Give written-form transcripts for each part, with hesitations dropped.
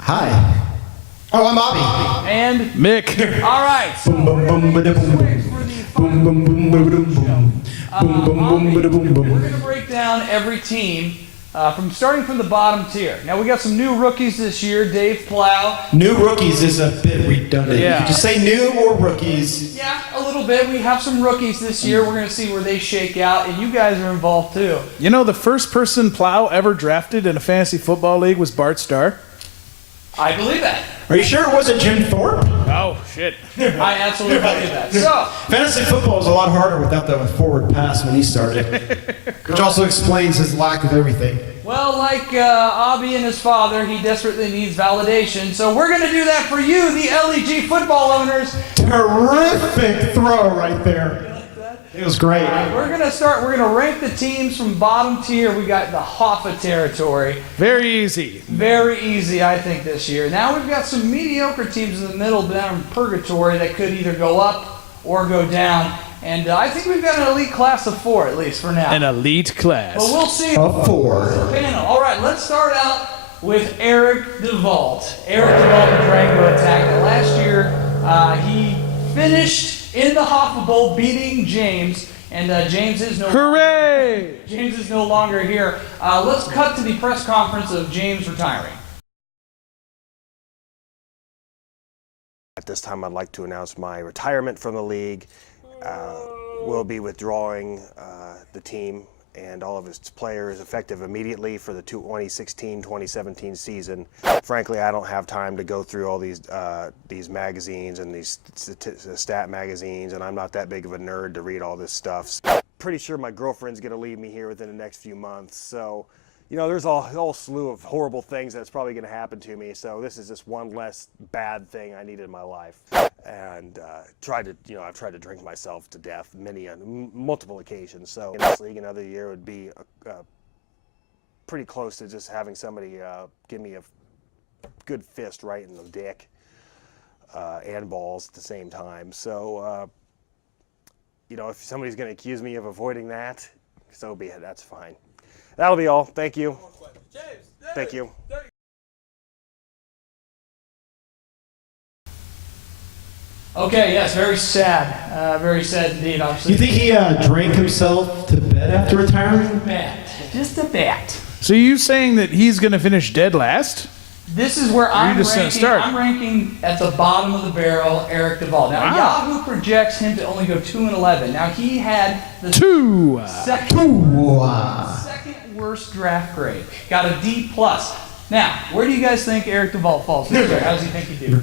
Hi. Oh, I'm Bobby. And Mick. all right. So we're going to break down every team starting from the bottom tier. Now we got some new rookies this year. Dave Plow. New rookies is a bit redundant. Yeah. You can just say new or rookies. Yeah, a little bit. We have some rookies this year. We're going to see where they shake out, and you guys are involved too. You know, the first person Plow ever drafted in a fantasy football league was Bart Starr. I believe that. Are you sure it wasn't Jim Thorpe? Oh, shit. I absolutely believe that. So, Fantasy football is a lot harder without the forward pass when he started, which also explains his lack of everything. well, like Abby and his father, he desperately needs validation. So we're going to do that for you, the LEG football owners. Terrific throw right there. It was great. We're going to rank the teams from bottom tier. We got the Hoffa territory. Very easy. Very easy, I think, this year. Now we've got some mediocre teams in the middle down in purgatory that could either go up or go down. And I think we've got an elite class of 4, at least for now. An elite class. But we'll see. A 4. Panel. All right, let's start out with Eric DeVault. Eric DeVault, Durango Attack. Now, last year, he finished in the Hoffa Bowl, beating James, and James is no Hooray! James is no longer here. Let's cut to the press conference of James retiring. At this time, I'd like to announce my retirement from the league. We'll be withdrawing the team and all of its players effective immediately for the 2016-2017 season. Frankly, I don't have time to go through all these magazines and these stat magazines, and I'm not that big of a nerd to read all this stuff. Pretty sure my girlfriend's gonna leave me here within the next few months, so you know, there's a whole slew of horrible things that's probably going to happen to me. So this is just one less bad thing I need in my life. And I've tried to drink myself to death multiple occasions. So in this league, another year would be pretty close to just having somebody give me a good fist right in the dick and balls at the same time. So you know, if somebody's going to accuse me of avoiding that, so be it. That's fine. That'll be all. Thank you. Thank you. Okay, yes, very sad. Very sad indeed, obviously. You think he drank himself to bed after retiring? Just a bat. So you saying that he's going to finish dead last? This is where I'm just gonna ranking. start. I'm ranking at the bottom of the barrel, Eric DeVault. Now, Wow. Yahoo projects him to only go 2-11. Now, he had the Two. second worst draft grade. Got a D+. Now, where do you guys think Eric DeVault falls this year? How does he think he do?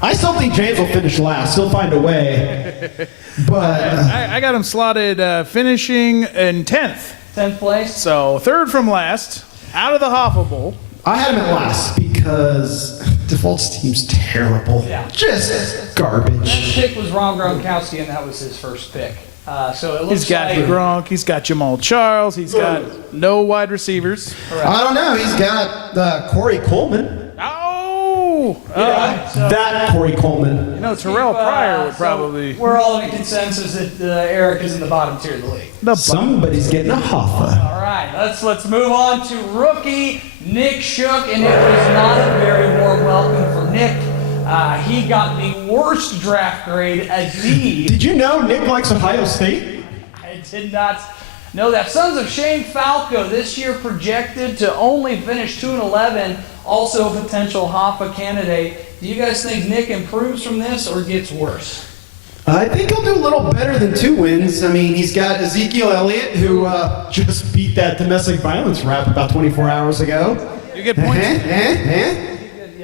I still think James will finish last. He'll find a way. But I got him slotted finishing in 10th. 10th place? So third from last, out of the Hoffa Bowl. I had him at last because DeVault's team's terrible. Yeah. Just garbage. His pick was Ron Gronkowski, and that was his first pick. So it looks He's got like Gronk, he's got Jamal Charles, he's got no wide receivers. I don't know. He's got Corey Coleman. Oh! That Corey Coleman. You know, Terrell Pryor would probably... We're all in a consensus that Eric is in the bottom tier of the league. Somebody's getting a Hoffa. All right, let's move on to rookie Nick Shook, and it was not a very warm welcome for Nick. He got the worst draft grade, a D. Did you know Nick likes Ohio State? I did not know that. Sons of Shane Falco this year projected to only finish 2-11, also a potential Hoffa candidate. Do you guys think Nick improves from this or gets worse? I think he'll do a little better than 2 wins. I mean, he's got Ezekiel Elliott, who just beat that domestic violence rap about 24 hours ago. You get points.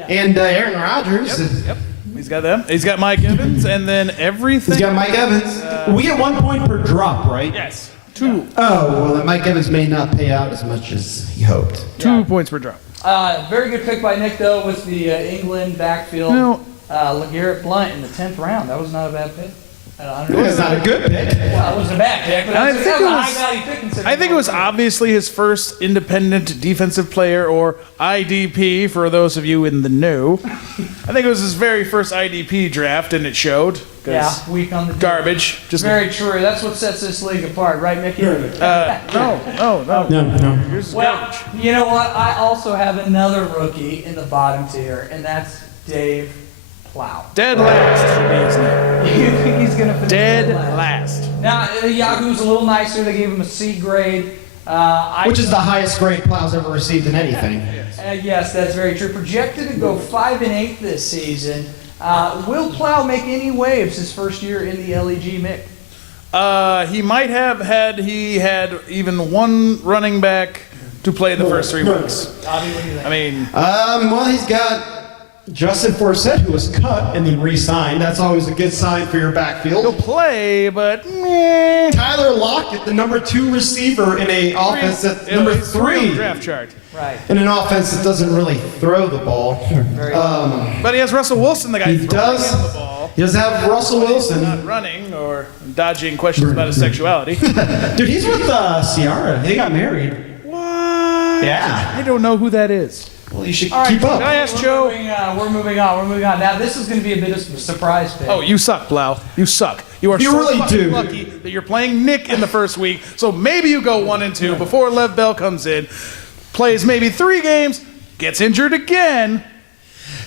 And Aaron Rodgers. Yep. He's got them. He's got Mike Evans, and then everything. He's got Mike Evans. We get 1 point per drop, right? Yes. Two. Oh, well, then Mike Evans may not pay out as much as he hoped. 2 points per drop. Very good pick by Nick, though, with the England backfield. No. LeGarrette Blount in the 10th round. That was not a bad pick. It's not a good pick. Well, it was a bad pick, but I that think was it a was- high-value pick. considering I think it was what obviously his first independent defensive player, or IDP for those of you in the know. I think it was his very first IDP draft, and it showed. 'Cause Yeah, weak on the garbage. Just Very true. That's what sets this league apart, right, Mickey? no. No. Yours is Well, garbage. you know what? I also have another rookie in the bottom tier, and that's Dave Plow. Dead last should be his name. You think he's going to finish Dead last? last. Now, Yahoo's a little nicer. They gave him a C grade. Which is the highest grade Plow's ever received in anything. Yes, that's very true. Projected to go 5-8 this season. Will Plow make any waves his first year in the LEG, Mick? He might have had even one running back to play the first 3 weeks. Avi, what do you think? I mean, Well, he's got Justin Forsett, who was cut and then re-signed. That's always a good sign for your he'll backfield. play, but meh. Tyler Lockett, the number 2 receiver in a offense that's number He's three on the 3 draft chart. Right. in an offense that doesn't really throw the ball. But he has Russell Wilson, the guy He throwing does. him the ball, He does have Russell Wilson. not running or dodging questions about his sexuality. Dude, he's with Ciara. They got married. What? Yeah. I don't know who that is. Well, you should All right, keep up. Can I ask Joe? We're moving on. Now, this is going to be a bit of a surprise pick. Oh, you suck, Blau. You suck. You are You so really fucking do. lucky that you're playing Nick in the first week. So maybe you go 1-2 before Lev Bell comes in, plays maybe 3 games, gets injured again.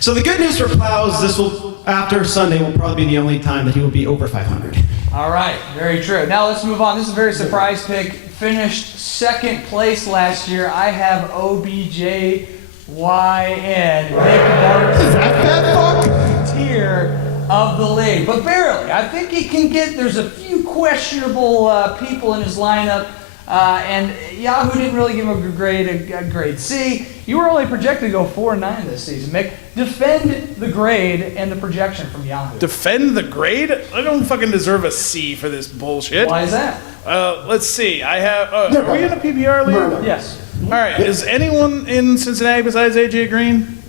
So the good news for Plow is this will, after Sunday, will probably be the only time that he will be over 500. All right, very true. Now let's move on. This is a very surprise pick. Finished 2nd place last year. I have OBJYN, Nick Barton, That fuck? tier of the league, but barely. I think he can get. There's a few questionable people in his lineup, and Yahoo didn't really give him a grade C. You were only projected to go 4-9 this season, Mick. Defend the grade and the projection from Yahoo. Defend the grade? I don't fucking deserve a C for this bullshit. Why is that? Let's see. I have. Are we in a PPR league? Yes. All right. Is anyone in Cincinnati besides AJ Green?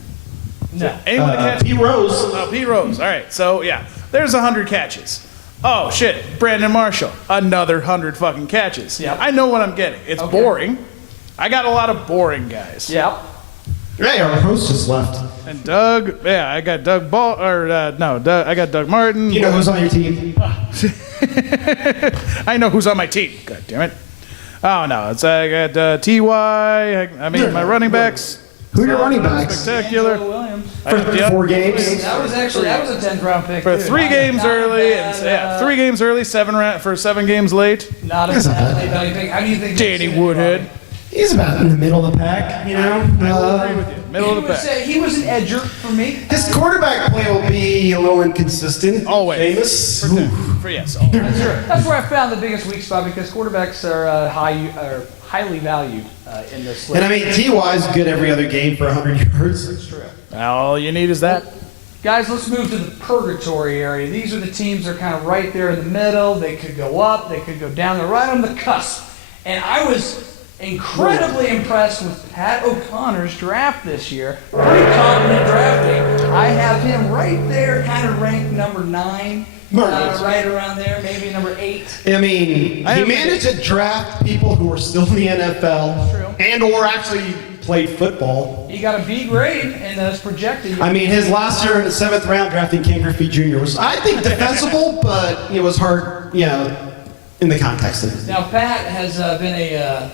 No. Anyone that catches? Pete Rose. Oh, Pete Rose. All right. So yeah, there's 100 catches. Oh shit, Brandon Marshall, another 100 fucking catches. Yep. I know what I'm getting. It's Okay. boring. I got a lot of boring guys. Yep. Hey, our host just left. And Doug, yeah, I got Doug Ball, or Doug, I got Doug Martin. You know who's on your team? I know who's on my team. God damn it. Oh no, it's I got Ty. I mean my running backs. Who are your running backs? Spectacular. Angelo Williams. I got- 4 games. That was a 10th round pick. For too. 3 Not- games not early, bad, and yeah, 3 games early, 7 games late. Not a bad late value pick. How do you think? Danny Nick's gonna Woodhead. do? He's about in the middle of the pack, you know? I agree with you. Middle of the pack. He was an edger for me. His quarterback play will be a little inconsistent. Always. Jameis. Ooh. Yes. Always. That's where I found the biggest weak spot because quarterbacks are highly valued in this And league. I mean, T.Y. is good every other game for 100 yards. It's true. All you need is that. Guys, let's move to the purgatory area. These are the teams that are kind of right there in the middle. They could go up, they could go down. They're right on the cusp. And I was incredibly impressed with Pat O'Connor's draft this year. Pretty confident drafting. I have him right there, kind of ranked number 9. Right around there, maybe number 8. I mean, I he have- managed to draft people who were still in the NFL True. and or actually played football. He got a B grade and is projected. I mean, his last year in the 7th round drafting Ken Griffey Jr. was, I think, defensible, but it was hard, you know, in the context of it. Now, Pat has been a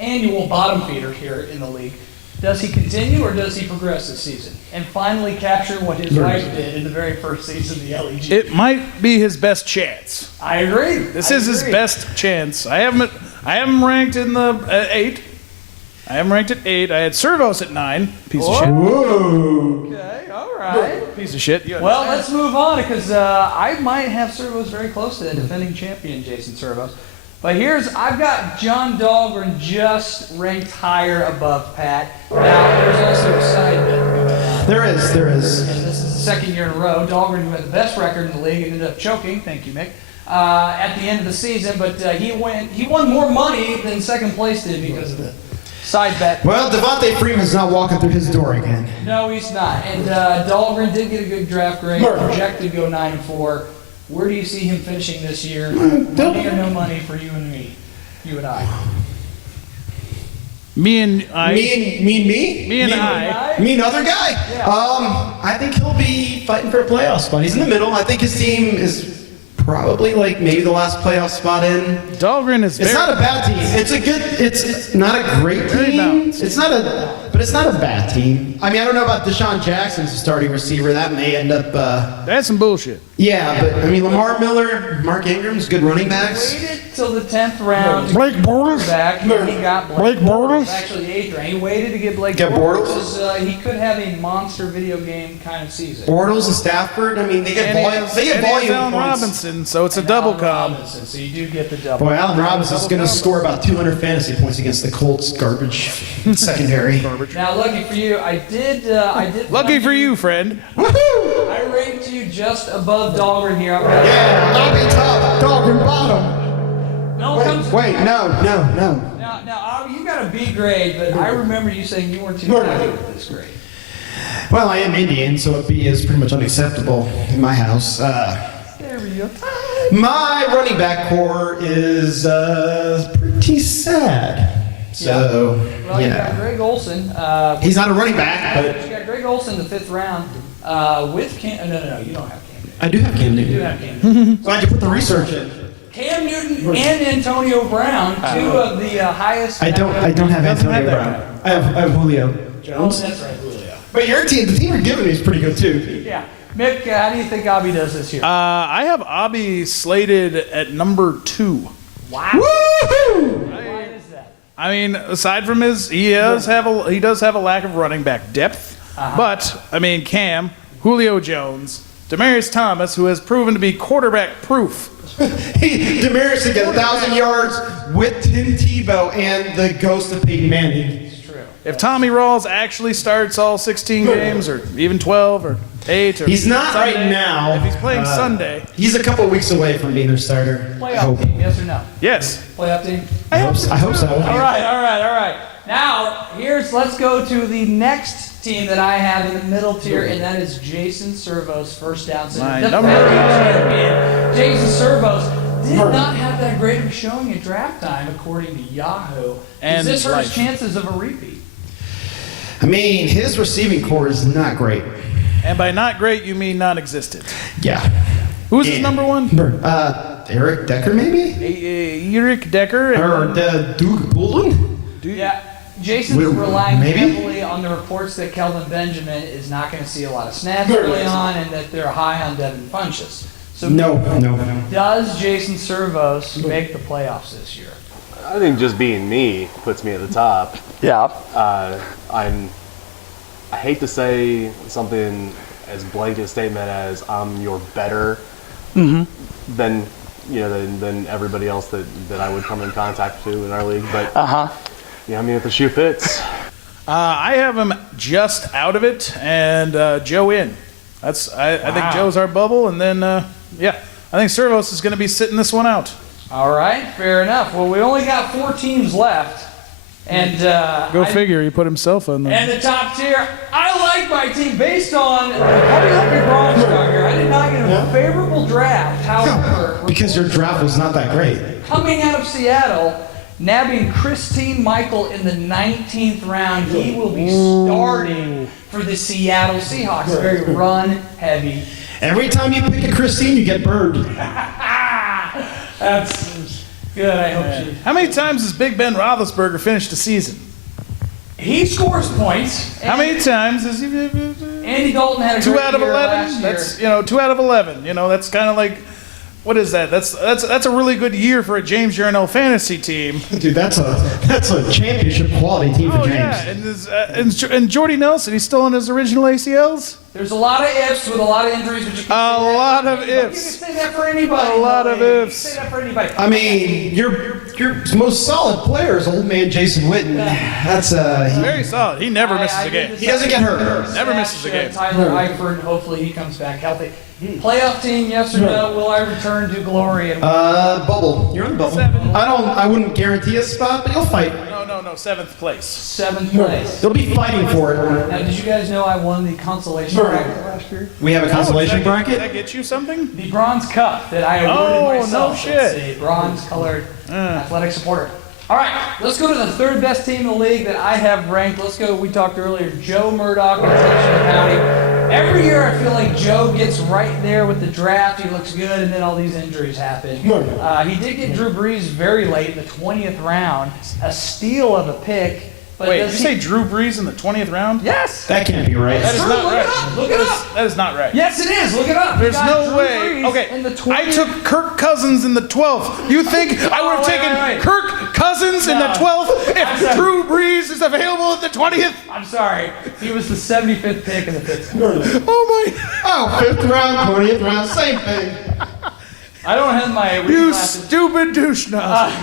annual bottom feeder here in the league. Does he continue or does he progress this season and finally capture what his wife did in the very first season of the LEG? It might be his best chance. I agree. This I is his agree. best chance. I have him ranked in the 8. I am ranked at 8. I had Servos at 9. Piece of shit. Whoa. Okay, all right. Piece of shit. You Well, understand? let's move on because I might have Servos very close to the defending champion, Jason Servos. But I've got John Dahlgren just ranked higher above Pat. Now, there's also a side bet going on. There is. And this is the second year in a row. Dahlgren, who had the best record in the league and ended up choking. Thank you, Mick. at the end of the season, but he won more money than second place did because of the side bet. Well, Devontae Freeman's not walking through his door again. No, he's not. And Dahlgren did get a good draft grade, projected to go 9-4. Where do you see him finishing this year? Money or no money for you and me? You and I. Me and I. Me and I. Me and other guy. Yeah. I think he'll be fighting for a playoff spot. He's in the middle. I think his team is probably like maybe the last playoff spot in. Dahlgren is. It's not a bad team. It's not a great Very team. balanced. But it's not a bad team. I mean, I don't know about Deshaun Jackson's starting receiver. That may end up. That's some bullshit. Yeah, but I mean, Lamar Miller, Mark Ingram's good running backs. Waited till the 10th round to Blake get Bortles? back, and he got Blake Bortles? Actually, the 8th round. He waited to get Blake Get Bortles? because he could have a monster video game kind of season. Bortles and Stafford. I mean, they get And he volume. has, They get and he has volume Allen points. Robinson, so it's a And double Allen com. Robinson, so you do get the double. Boy, Allen Robinson's going to score about 200 fantasy points against the Colts garbage secondary. Now, lucky for you, I did. Lucky for you, friend. Woohoo! I ranked you just above Dahlgren here. I'm gonna, Yeah, lobby top, dog and bottom. no, comes No. Now, you got a B grade, but I remember you saying you weren't too happy with this grade. Well, I am Indian, so a B is pretty much unacceptable in my house. There we go. My running back core is pretty sad. So, Well, you got yeah. Greg Olson. He's not a running back, but You got Greg Olson in the 5th round with Cam. No, you don't have Cam Newton. I do have Cam You do Newton. have Cam Newton. Glad you put the research in. Cam Newton and Antonio Brown, two of the highest. I don't have Doesn't have Antonio that Brown. I have Julio Oh, Jones. that's right, Julio. But your team, the team you're giving me is pretty good too. Yeah. Mick, how do you think Abby does this year? I have Abby slated at number 2. Wow. Woohoo! Why is that? I mean, aside from he does have a lack of running back depth, but I mean Cam, Julio Jones, Demaryius Thomas, who has proven to be quarterback proof. Demaryius to get 1,000 yards with Tim Tebow and the ghost of Peyton Manning. It's true. If Tommy Rawls actually starts all 16 games, or even 12 or 8, or He's not Sunday, right now. If he's playing Sunday, He's a couple weeks away from being their starter. I Playoff hope. team, yes or no? yes. Playoff team? I hope so. All right. Now, let's go to the next team that I have in the middle tier, and that is Jason Servo's first down center. My The number champion, Jason Servo's, did not have that great of a showing at draft time, according to Yahoo. And Does this hurt his life. chances of a repeat? I mean, his receiving core is not great. And by not great, you mean non-existent. Yeah. Who's his number one? Eric Decker, maybe? Eric Decker. Or Duke Bullen? Yeah. Jason's Well, relying maybe? heavily on the reports that Kelvin Benjamin is not going to see a lot of snaps early on, and that they're high on Devin Funchess. So No. does Jason Servos make the playoffs this year? I think just being me puts me at the top. Yeah. I hate to say something as blanket a statement as I'm your better than than everybody else that I would come in contact to in our league. But yeah, I mean, if the shoe fits. I have him just out of it, and Joe in. I think Joe's our bubble, and then I think Servos is going to be sitting this one out. All right, fair enough. Well, we only got 4 teams left, and Go figure, he put himself on there. And the top tier, I like my team based on the Party Hungry Bronx star here. I did not get a favorable draft. However, Because your draft was not that great. coming out of Seattle, nabbing Christine Michael in the 19th round, he will be starting for the Seattle Seahawks. Very run heavy. Every time you pick a Christine, you get burned. That's good. I hope she. How many times has Big Ben Roethlisberger finished a season? He scores points. How many times has he? Andy Dalton had a 2 great out of year 11. last year. That's 2 out of 11. That's kind of like, what is that? That's a really good year for a James Yarnell fantasy team. Dude, that's a championship quality team for Oh James. yeah, and Jordy Nelson, he's still on his original ACLs. There's a lot of ifs with a lot of injuries, but you can A say that lot for of anybody. ifs. You can say that for anybody. A lot of Billy. You can ifs. say that for anybody. I mean, your most solid player is old man Jason Witten. That's Very solid. He never misses I a did game. the he doesn't get hurt. Never misses a game. Tyler Eifert, hopefully he comes back healthy. Playoff team, yes or no? Will I return to glory? And Bubble. You're in the bubble. 7. I wouldn't guarantee a spot, but you'll fight. No, 7th place. 7th place. They'll be fighting for it. Now, did you guys know I won the consolation bracket last year? We have a consolation Does bracket. that get you something? The bronze cup that I awarded Oh, no myself. shit. It's a bronze-colored athletic supporter. All right, let's go to the third best team in the league that I have ranked. Let's go. We talked earlier. Joe Murdoch and Junction County. Every year, I feel like Joe gets right there with the draft. He looks good, and then all these injuries happen. He did get Drew Brees very late in the 20th round, a steal of a pick. But Wait, did does you he- say Drew Brees in the 20th round? Yes. That can't be right. That is True, not look it right. up, look it up. That is not right. Yes, it is. Look it up. You There's got no Drew way. Brees Okay, in the I 20th took Kirk Cousins in the 12th. You think I would have wait, taken wait, wait. Kirk Cousins in the No. 12th I'm if sorry. Drew Brees is available at the 20th? I'm sorry. He was the 75th pick in the fifth. Oh my! Oh, 5th round, 20th round, same thing. I don't have my reading You glasses. stupid douche nozzle.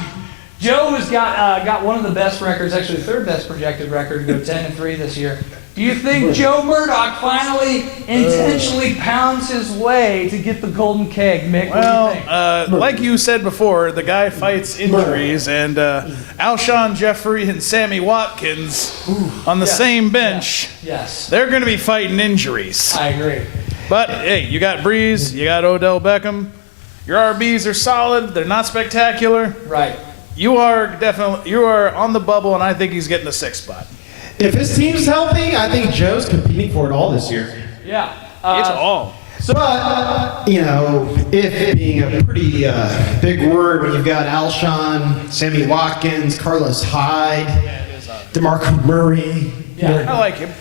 Joe has got one of the best records, actually the third best projected record, to go 10-3 this year. Do you think Joe Murdoch finally intentionally pounds his way to get the golden keg, Mick? What do you think? Like you said before, the guy fights injuries, and Alshon Jeffrey and Sammy Watkins on the Yes, same bench, Yes, they're going to be fighting injuries. I agree. But hey, you got Breeze, you got Odell Beckham. Your RBs are solid. They're not spectacular. Right. You are on the bubble, and I think he's getting the 6th spot. If his team's healthy, I think Joe's competing for it all this year. Yeah. It's all. But, you know, if being a pretty big word when you've got Alshon, Sammy Watkins, Carlos Hyde, DeMarco Murray. Yeah. I like him.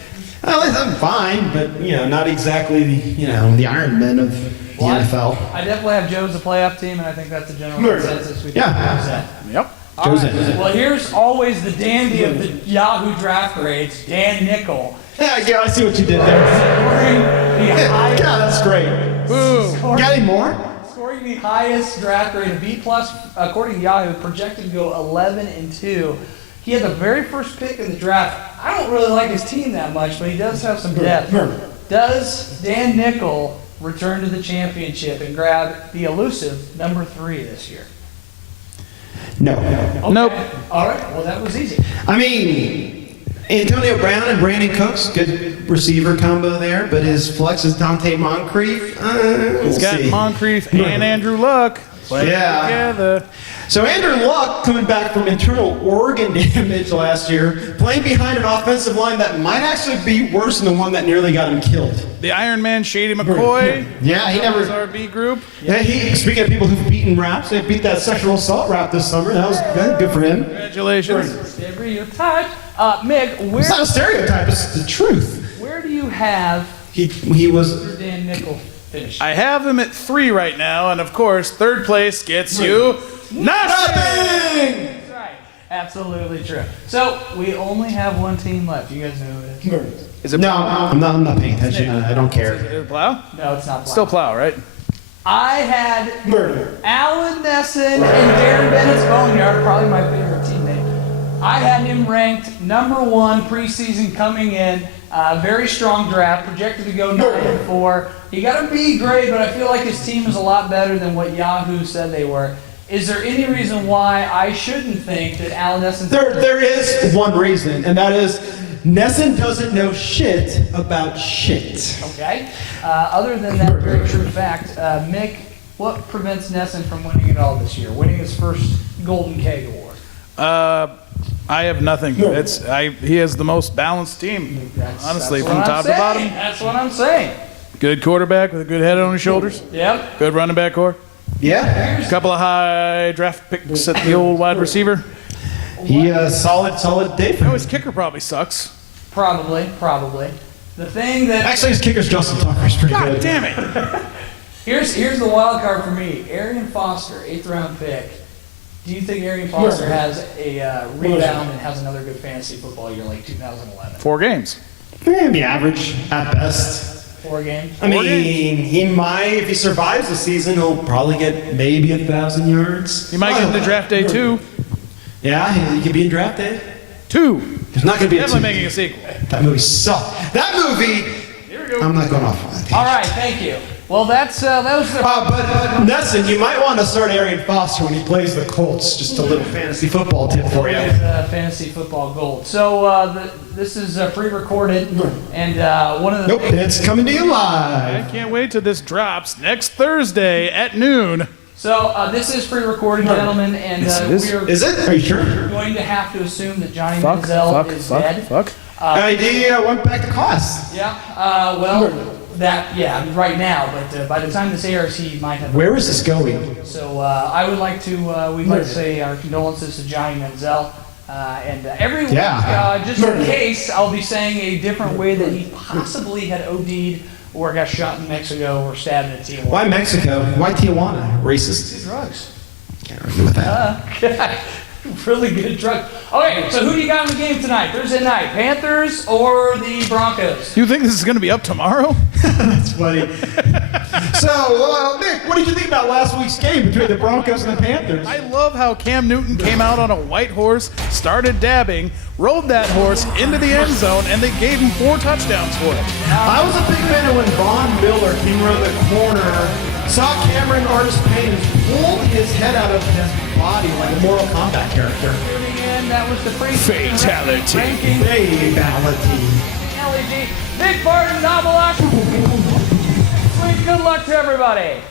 Well, I'm fine, but, you know, not exactly the Iron Men of the NFL. I definitely have Joe as a playoff team, and I think that's a general consensus. We Yeah. Yep. All Joe's right. in. Well, here's always the dandy of the Yahoo draft grades, Dan Nickel. Yeah, I see what you did there. Scoring the Yeah, highest, that's great. Got any more? scoring the highest draft grade, a B+, according to Yahoo, projected to go 11-2. He had the very first pick in the draft. I don't really like his team that much, but he does have some depth. Does Dan Nickel return to the championship and grab the elusive number 3 this year? No. Okay. Nope. All right. Well, that was easy. I mean, Antonio Brown and Brandon Cooks, good receiver combo there, but his flex is Dante Moncrief. He's got Moncrief and Andrew Luck playing Yeah. together. So Andrew Luck coming back from internal organ damage last year, playing behind an offensive line that might actually be worse than the one that nearly got him killed. The Iron Man Shady McCoy. Yeah, he His never. RB group. Yeah, speaking of people who've beaten raps, they beat that sexual assault rap this summer. That was good for him. Congratulations. Stereotype. Mick, It's not a stereotype; it's the truth. where do you have He was. your Dan Nickel finish? I have him at 3 right now, and of course, 3rd place gets you nothing. That's right. Absolutely true. So we only have one team left. You guys know who it is? Is it No, I'm not paying attention. I don't care. Is it Plow? No, it's not. Black. Still Plow, right? I had Alan Nesson and Darren Bennett's Boneyard, probably my favorite teammate. I had him ranked number 1 preseason coming in. Very strong draft, projected to go 9-4. He got a B grade, but I feel like his team is a lot better than what Yahoo said they were. Is there any reason why I shouldn't think that Alan Nesson? There is one reason, and that is Nesson doesn't know shit about shit. Okay. Other than that very true fact, Mick, what prevents Nesson from winning it all this year? Winning his first Golden Keg Award? I have nothing. He has the most balanced team, honestly, That's from what top I'm to saying. bottom. That's what I'm saying. Good quarterback with a good head on his shoulders. Yep. Good running back core. Yeah, A couple of high draft picks at the old wide receiver. he solid day for Oh, him. his kicker probably sucks. Probably. The thing that Actually, his kicker's Justin Tucker's pretty God good. damn it. here's the wild card for me. Arian Foster, 8th round pick. Do you think Arian Foster has a rebound and has another good fantasy football year like 2011? 4 games. Maybe average at best. 4 games. I mean, he might, if he survives the season, he'll probably get maybe 1,000 yards. He might get into draft day 2. Yeah, he could be in draft day. 2. There's not going to be Definitely a making a sequel. That movie sucked. That movie. Here we go. I'm not going off on that. All right, thank you. Well, that was the. But Nesson, you might want to start Arian Foster when he plays the Colts. Just a little fantasy football tip for you. Fantasy football gold. So this is pre-recorded, and one of the Nope, it's coming to you I live. can't wait till this drops next Thursday at noon. So this is pre-recorded, gentlemen, and we are Is it? Are you sure? going to have to assume that Johnny Manziel is dead. I went back to class. Yeah. Right now, but by the time this airs, he might have. Where is this going? So I would like to, we'd like to say our condolences to Johnny Manziel. And every week, Yeah. just in case, I'll be saying a different way that he possibly had OD'd or got shot in Mexico or stabbed in Tijuana. Why Mexico? Why Tijuana? Racist. Drugs. Can't argue with that. Really good drug. Okay, so who do you got in the game tonight, Thursday night? Panthers or the Broncos? You think this is going to be up tomorrow? That's funny. So, Nick, what did you think about last week's game between the Broncos and the Panthers? I love how Cam Newton came out on a white horse, started dabbing, rode that horse into the end zone, and they gave him 4 touchdowns for it. I was a big fan of when Von Miller came around the corner, saw Cameron Artis-Payne and pulled his head out of his body like a Mortal Kombat character. And that was the Fatality. ranking. Fatality. LEG. Nick Barton, Novelak. Sweet good luck to everybody.